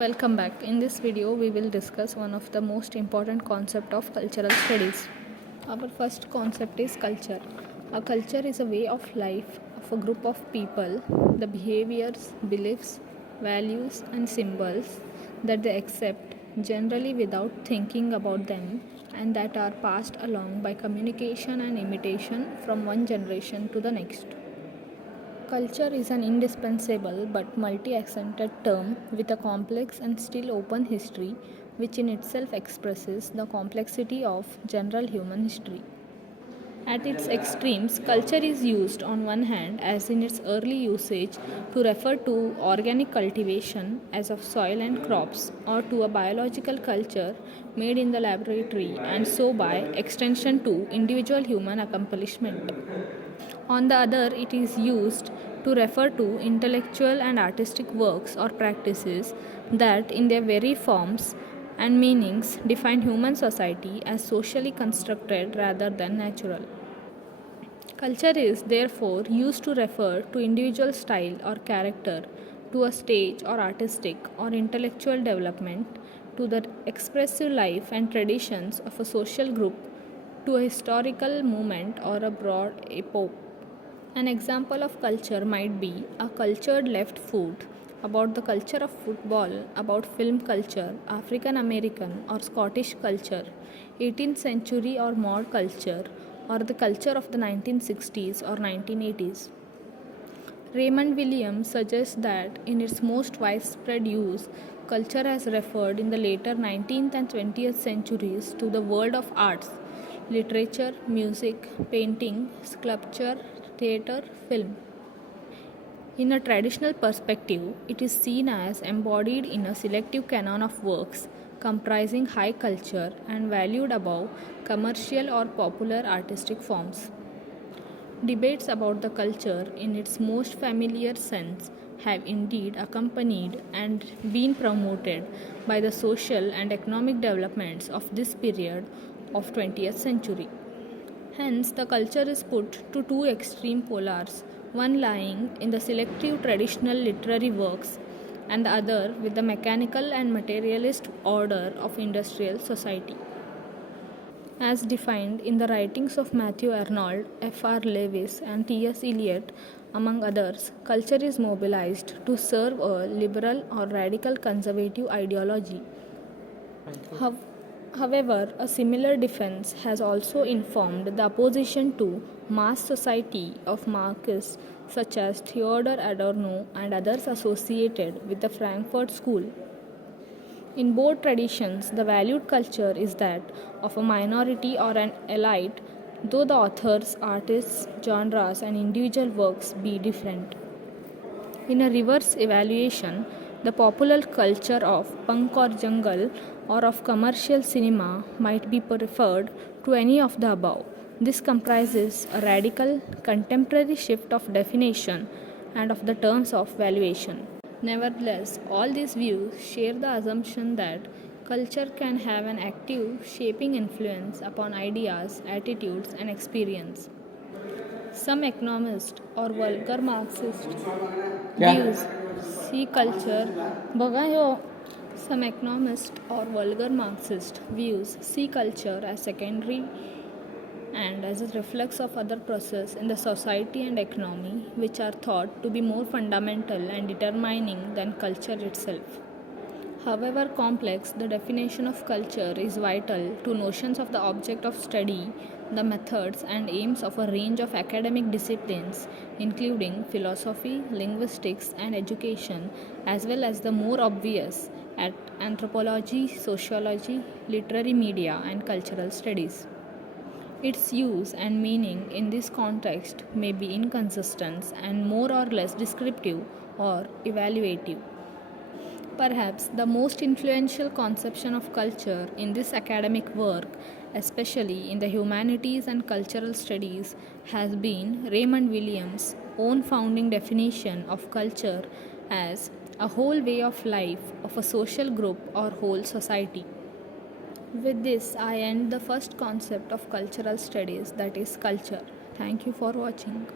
Welcome back. In this video, we will discuss one of the most important concept of cultural studies. Our first concept is culture. A culture is a way of life of a group of people, the behaviors, beliefs, values, and symbols that they accept generally without thinking about them and that are passed along by communication and imitation from one generation to the next. Culture is an indispensable but multi accented term with a complex and still open history, which in itself expresses the complexity of general human history. At its extremes, culture is used on one hand, as in its early usage, to refer to organic cultivation as of soil and crops, or to a biological culture made in the laboratory, and so by extension to individual human accomplishment. On the other, it is used to refer to intellectual and artistic works or practices that, in their very forms and meanings, define human society as socially constructed rather than natural. Culture is, therefore, used to refer to individual style or character, to a stage or artistic or intellectual development, to the expressive life and traditions of a social group, to a historical movement or a broad epoch. An example of culture might be a cultured left foot, about the culture of football, about film culture, African American or Scottish culture, 18th century or mod culture, or the culture of the 1960s or 1980s. Raymond Williams suggests that in its most widespread use, culture has referred in the later 19th and 20th centuries to the world of arts, literature, music, painting, sculpture, theatre, film. In a traditional perspective, it is seen as embodied in a selective canon of works comprising high culture and valued above commercial or popular artistic forms. Debates about the culture in its most familiar sense have indeed accompanied and been promoted by the social and economic developments of this period of 20th century. Hence, the culture is put to two extreme polars, one lying in the selective traditional literary works and the other with the mechanical and materialist order of industrial society. As defined in the writings of Matthew Arnold, F.R. Lewis, and T.S. Eliot, among others, culture is mobilized to serve a liberal or radical conservative ideology. How- However, a similar defense has also informed the opposition to mass society of Marxists such as Theodor Adorno and others associated with the Frankfurt School. In both traditions, the valued culture is that of a minority or an elite, though the authors, artists, genres, and individual works be different. In a reverse evaluation, the popular culture of punk or jungle or of commercial cinema might be preferred to any of the above. This comprises a radical contemporary shift of definition and of the terms of valuation. Nevertheless, all these views share the assumption that culture can have an active shaping influence upon ideas, attitudes, and experience. Some economists or vulgar Marxist views see culture बघा ह्यो Some economists or vulgar Marxist views see culture as secondary and as a reflex of other processes in the society and economy which are thought to be more fundamental and determining than culture itself. However complex, the definition of culture is vital to notions of the object of study, the methods and aims of a range of academic disciplines, including philosophy, linguistics, and education, as well as the more obvious at anthropology, sociology, literary media, and cultural studies. Its use and meaning in this context may be inconsistent and more or less descriptive or evaluative. Perhaps the most influential conception of culture in this academic work, especially in the humanities and cultural studies, has been Raymond Williams' own founding definition of culture as a whole way of life of a social group or whole society. With this, I end the first concept of cultural studies, that is, culture. Thank you for watching.